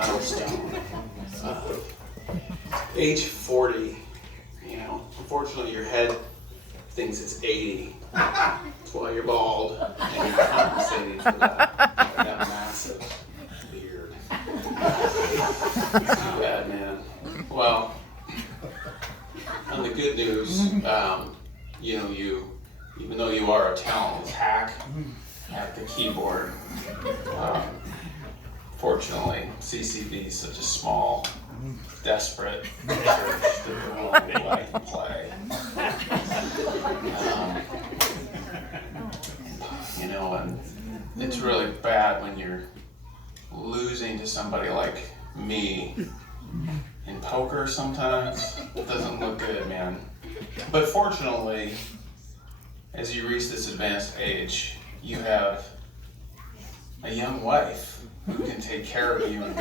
milestone. Age 40, unfortunately your head thinks it's 80. That's why you're bald, and you're compensating for that. That massive beard. Too bad, man. Well, on the good news, even though you are a talented hack at the keyboard, fortunately, CCB is such a small, desperate church that they're willing to let you play. And it's really bad when you're losing to somebody like me in poker sometimes. It doesn't look good, man. But fortunately, as you reach this advanced age, you have a young wife who can take care of you. So,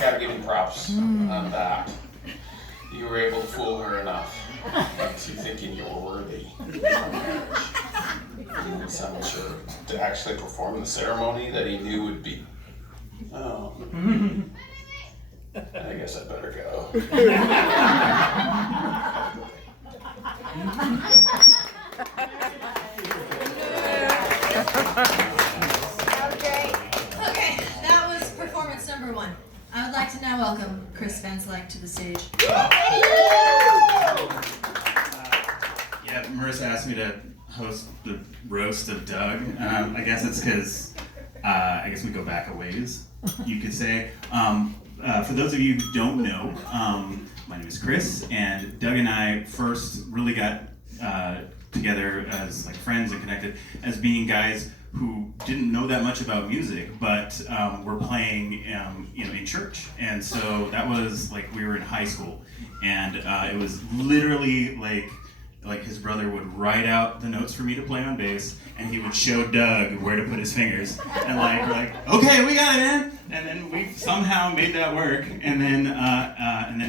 gotta give you props on that. You were able to fool her enough. Makes you thinking you were worthy of marriage. He sounded sure to actually perform the ceremony that he knew would be. Oh. I guess I better go. Okay, that was performance number 1. I would like to now welcome Chris Van Slyke to the stage. Yeah, Marissa asked me to host the roast of Doug. I guess it's because I guess we go back a ways, you could say. For those of you who don't know, my name is Chris, and Doug and I first really got together as like friends and connected as being guys who didn't know that much about music, but were playing in church. And so that was like we were in high school, and it was literally like his brother would write out the notes for me to play on bass, and he would show Doug where to put his fingers, and we're like, okay, we got it, man. And then we somehow made that work, and then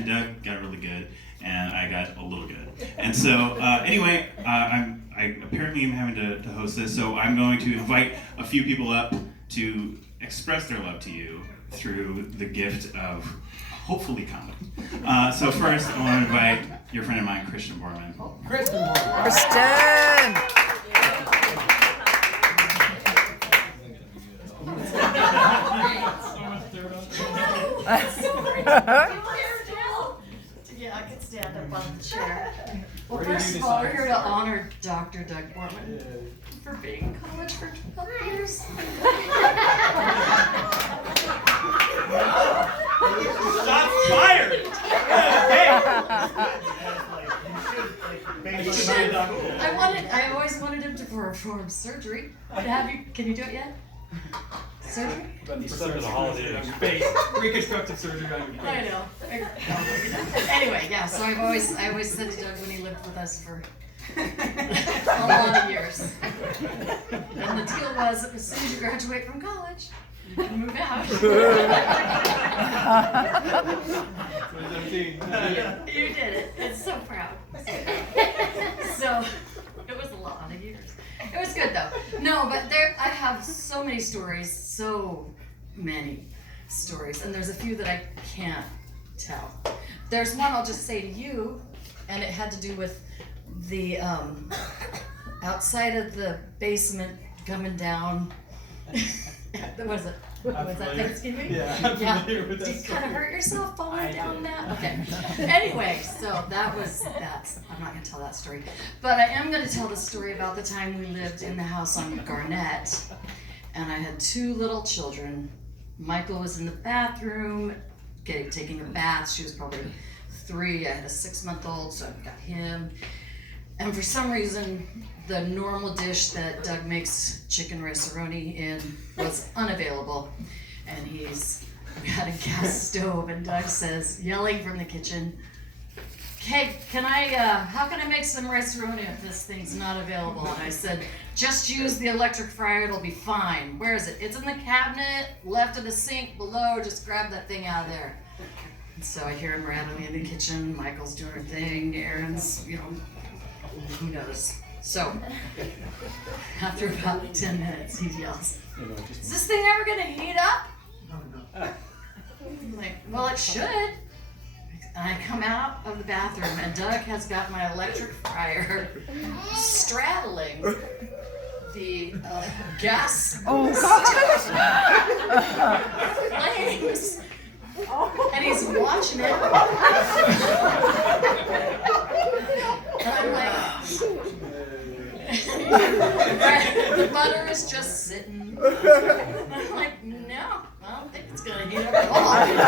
Doug got really good, and I got a little good. And so anyway, I apparently am having to host this, so I'm going to invite a few people up to express their love to you through the gift of hopefully comedy. So first, I want to invite your friend of mine, Christian Borman. Kristen! Yeah, I could stand up on the chair. Well, first of all, we're here to honor Dr. Doug Borman for being in college for 12 years. Shots fired! I always wanted him to perform surgery. Can you do it yet? Surgery? For the holiday. Reconstructive surgery on your face. I know. Anyway, yeah, so I always said to Doug when he lived with us for a lot of years. And the deal was, as soon as you graduate from college, you can move out. 2017. You did it. It's so proud. So, it was a lot of years. It was good though. No, but I have so many stories, and there's a few that I can't tell. There's one I'll just say to you, and it had to do with the outside of the basement coming down. What was it? Was that Thanksgiving? Yeah, I'm familiar with that. Did you kind of hurt yourself falling down that? Okay. Anyway, so that's, I'm not going to tell that story. But I am going to tell the story about the time we lived in the house on Garnett, and I had 2 little children. Michael was in the bathroom, taking a bath. She was probably 3. I had a 6-month-old, so I got him. And for some reason, the normal dish that Doug makes chicken rice-a-roni in was unavailable. And we had a gas stove, and Doug says, yelling from the kitchen, "Hey, how can I make some rice-a-roni if this thing's not available?" And I said, "Just use the electric fryer, it'll be fine. Where is it?" "It's in the cabinet, left of the sink below, just grab that thing out of there." And so I hear him rattling in the kitchen, Michael's doing her thing, Aaron's, who knows, So, after about 10 minutes, he yells, "Is this thing ever gonna heat up?" I'm like, "Well, it should." And I come out of the bathroom, and Doug has got my electric fryer straddling the gas flames, and he's watching it. And I'm like, the butter is just sitting. And I'm like, "No, I don't think it's gonna heat up at all." And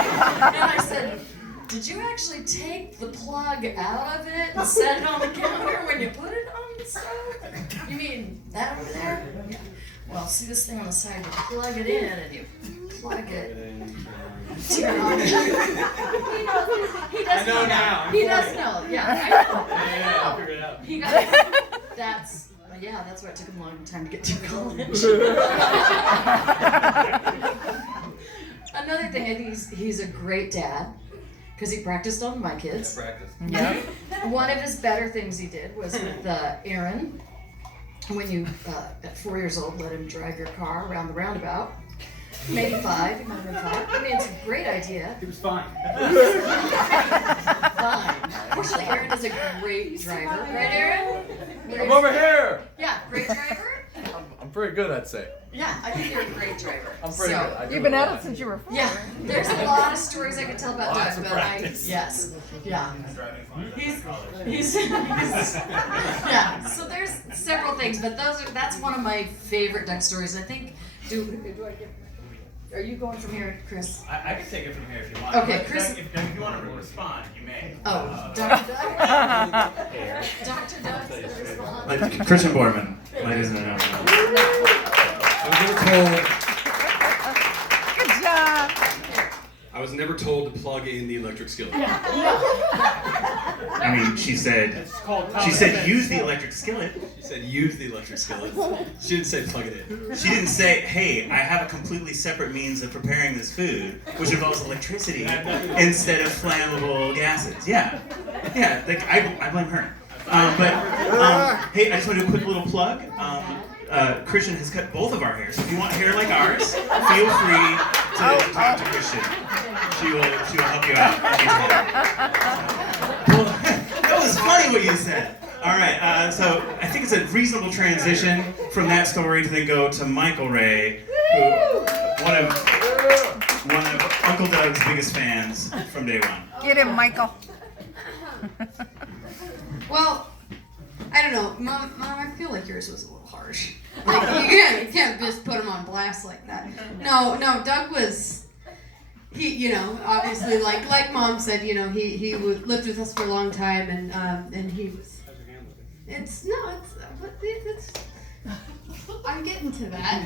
I said, "Did you actually take the plug out of it and set it on the counter when you put it on the stove? You mean that over there?" Yeah. Well, see this thing on the side, you plug it in and you plug it. Turn on. He does know now. He does know. Yeah, I know. Yeah, I'll figure it out. He got that's why it took him a long time to get through college. Another thing, I think he's a great dad because he practiced on my kids. Practice. Yeah. One of his better things he did was with Aaron, when you, at 4 years old, let him drive your car around the roundabout. Maybe 5, he might have been 5. I mean, it's a great idea. He was fine. Fine. Fortunately, Aaron is a great driver. Right, Aaron? I'm over here. Yeah, great driver. I'm pretty good, I'd say. Yeah, I think you're a great driver. I'm pretty good. I do You've been it a at lot. it since you were 4. Yeah, there's a lot of stories I could tell about Lots Doug, of but practice. yes, yeah. Driving fine. He's yeah. So there's several things, but that's one of my favorite Doug stories. I think. Do I get? Are you going from here, Chris? I can take it from here if you want. Okay, But Chris- If you want to respond, you may. Oh, Dr. Doug. Dr. Doug's gonna respond. Christian Borman, ladies and gentlemen. Good job. I was never told to plug in the electric skillet. I mean, she said use the electric skillet. She said use the electric skillet. She didn't say plug it in. She didn't say, hey, I have a completely separate means of preparing this food, which involves electricity instead of flammable gases. Yeah, like I blame her. Hey, I just want to do a quick little plug. Christian has cut both of our hair, so if you want hair like ours, feel free to talk to Christian. She will help you out. Well, that was funny what you said. All right, so I think it's a reasonable transition from that story to then go to Michael Ray, who one of Uncle Doug's biggest fans from day one. Get him, Michael. Well, I don't know, Mom. I feel like yours was a little harsh. Like you can't just put him on blast like that. No, Doug was. He, obviously, like Mom said, he lived with us for a long time, and he was. It's. I'm getting to that.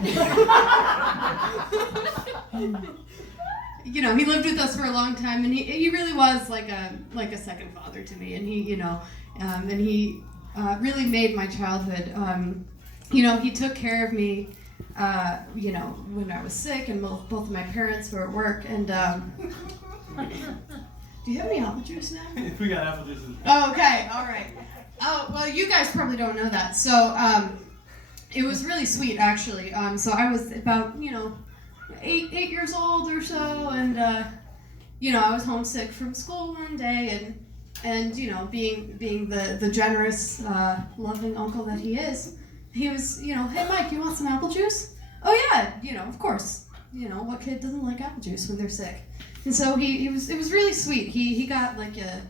He lived with us for a long time, and he really was like a second father to me, and he really made my childhood. He took care of me. When I was sick, and both of my parents were at work, and do you have any apple juice now? We got apple juice. Oh, okay, all right. Oh, well, you guys probably don't know that. So, it was really sweet, actually. So I was about, 8 years old or so, and I was homesick from school one day, and being the generous, loving uncle that he is. He was, hey Mike, you want some apple juice? Oh yeah, of course. What kid doesn't like apple juice when they're sick? And so it was really sweet. He got like a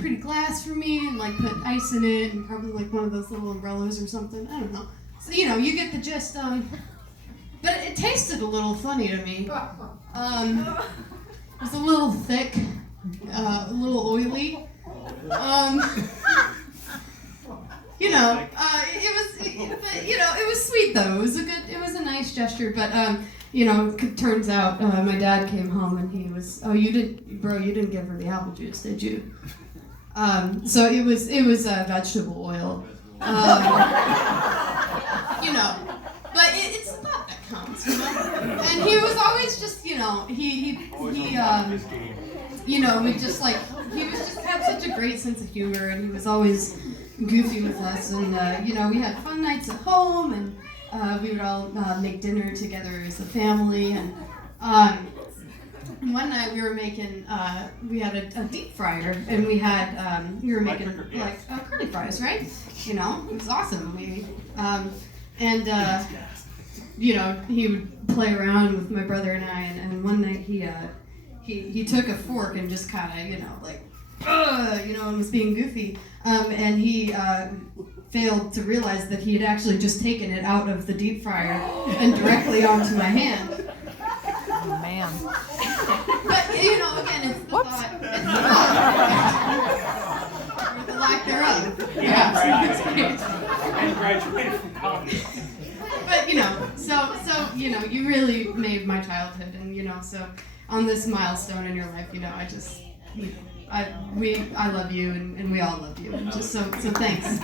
pretty glass for me and like put ice in it and probably like one of those little umbrellas or something. I don't know. So you get the gist. But it tasted a little funny to me. It was a little thick, a little oily. It was sweet though. It was a nice gesture. But it turns out my dad came home and he was, you didn't give her the apple juice, did you? So it was vegetable oil. But it's the thought that counts, And he was always just, we just like he was just had such a great sense of humor, and he was always goofy with us, and you know, we had fun nights at home, and we would all make dinner together as a family, and one night we were making we had a deep fryer, and we were making like curly fries, right? You know, it was awesome. You know, he would play around with my brother and I, and one night he took a fork and just kind of, you know, like, you know, and was being goofy, and he failed to realize that he had actually just taken it out of the deep fryer and directly onto my hand. Oh, man. But, you know, again, it's the thought. It's the thought. Or the lack thereof. Yeah. And graduated from college. But, you know, so, you know, you really made my childhood, and, you know, so on this milestone in your life, you know, I just, you know, I love you, and we all love you. And just so thanks.